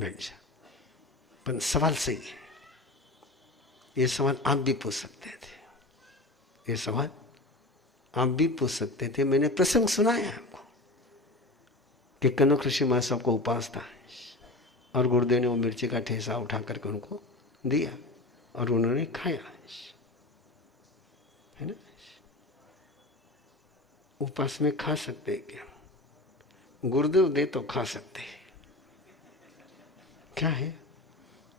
Bench. पर सवाल सही है, ये सवाल आप भी पूछ सकते थे, ये सवाल आप भी पूछ सकते थे। मैंने प्रसंग सुनाया आपको कि कनक ऋषि महाराज को उपास था और गुरुदेव ने वो मिर्ची का ठेसा उठा करके उनको दिया और उन्होंने खाया, है ना। उपास में खा सकते हैं क्या? गुरुदेव दे तो खा सकते हैं, क्या है।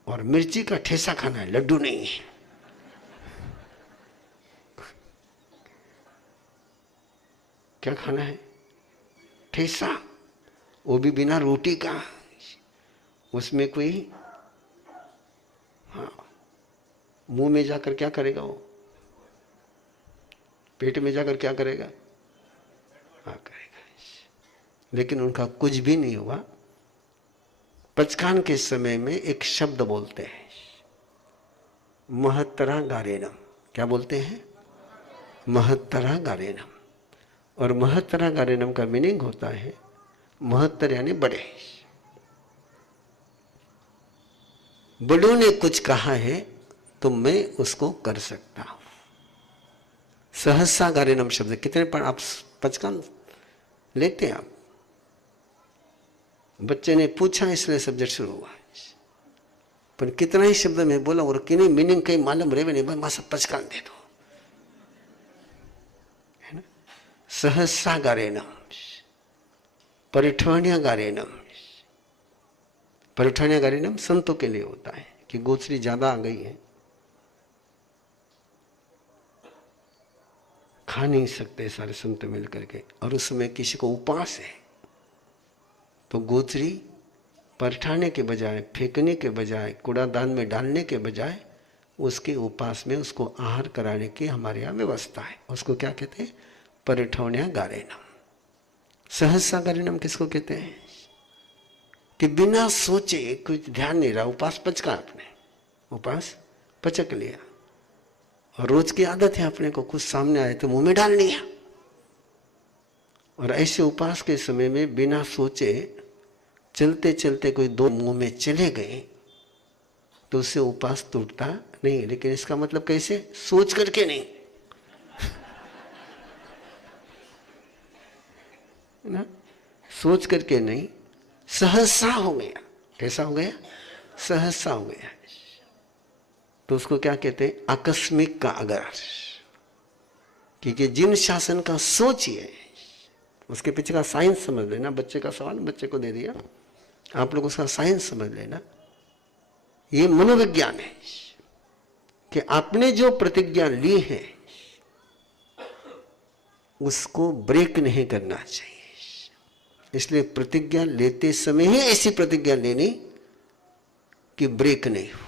और मिर्ची का ठेसा खाना है, लड्डू नहीं है। क्या खाना है? ठेसा, वो भी बिना रोटी का। उसमें कोई हाँ मुंह में जाकर क्या करेगा, वो पेट में जाकर क्या करेगा, हाँ करेगा। लेकिन उनका कुछ भी नहीं हुआ। पचकान के समय में एक शब्द बोलते हैं, महत्तरा गारेनम। क्या बोलते हैं? महत्तरा गारेनम। और महत्तरा गारेनम का मीनिंग होता है, महत्तर यानी बड़े। बड़ों ने कुछ कहा है तो मैं उसको कर सकता हूं। सहसा गारेनम शब्द कितने पर आप पचकान लेते हैं? आप बच्चे ने पूछा इसलिए सब्जेक्ट शुरू हुआ, पर कितना ही शब्द में बोला और किन्हीं मीनिंग कहीं मालूम रहे नहीं, मां सब पचकान दे दो, है ना। सहसा गारेनम, परिठवण्या गारेनम। परिठवण्या गारेनम संतों के लिए होता है कि गोचरी ज्यादा आ गई है, खा नहीं सकते सारे संत मिलकर के, और उस समय किसी को उपास है तो गोचरी परठाने के बजाय, फेंकने के बजाय, कूड़ादान में डालने के बजाय उसके उपास में उसको आहार कराने की हमारे यहाँ व्यवस्था है। उसको क्या कहते हैं? परिठवण्या गारेनम। सहसा गारेनम किसको कहते हैं? कि बिना सोचे, कुछ ध्यान नहीं रहा, उपास पचका, आपने उपास पचक लिया। और रोज की आदत है अपने को, कुछ सामने आए तो मुंह में डाल लिया। और ऐसे उपास के समय में बिना सोचे चलते चलते कोई दो मुंह में चले गए तो उससे उपास टूटता नहीं। लेकिन इसका मतलब कैसे? सोच करके नहीं, ना, सोच करके नहीं, सहसा हो गया। कैसा हो गया? सहसा हो गया। तो उसको क्या कहते हैं? आकस्मिक का अगर। क्योंकि जिन शासन का सोचिए उसके पीछे का साइंस समझ लेना। बच्चे का सवाल बच्चे को दे दिया, आप लोग उसका साइंस समझ लेना। ये मनोविज्ञान है कि आपने जो प्रतिज्ञा ली है उसको ब्रेक नहीं करना चाहिए। इसलिए प्रतिज्ञा लेते समय ही ऐसी प्रतिज्ञा लेनी कि ब्रेक नहीं हो।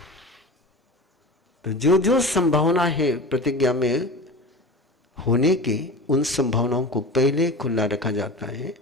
तो जो जो संभावना है प्रतिज्ञा में होने की, उन संभावनाओं को पहले खुला रखा जाता है